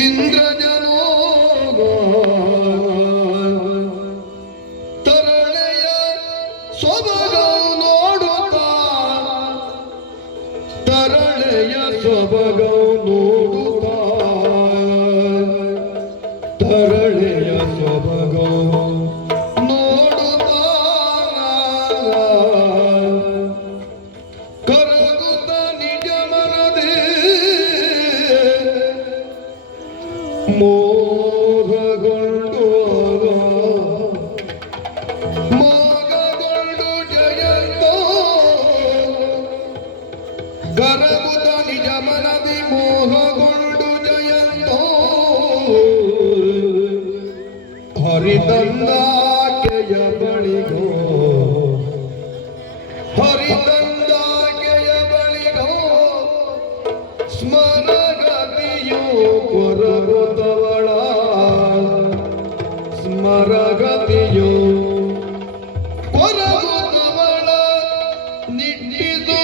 ಇಂದ್ರಜನೋ ತರಳೆಯ ಸೊಬಗವು ನೋಡುತ್ತ ತರಳೆಯ ಸೊಬಗವು ಹರಿದಂದಾಕೆಯ ಬಳಿಗೋ. ಹರಿದಂದಾಕೆಯ ಬಳಿಗೋ. ಸ್ಮರಗತಿಯು ಕೊರಗುತ್ತವಳ ಸ್ಮರಗತಿಯು ಕೊರಗುತ್ತವಳ ನಿಟ್ಟಿದು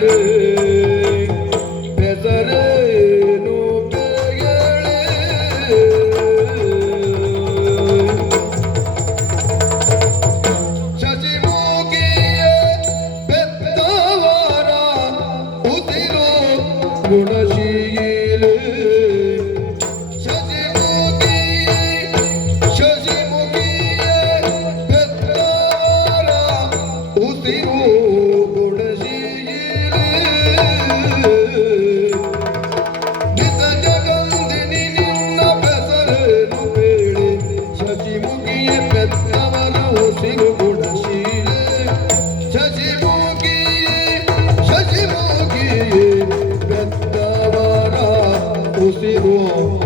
சொல்லு o Senhor.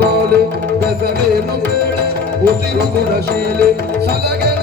ಬಾಳು ಬೆಸರೇನು ಬೇಡ ಉಸಿರು ಗುಣಶೀಲೆ ಸಲಗೆ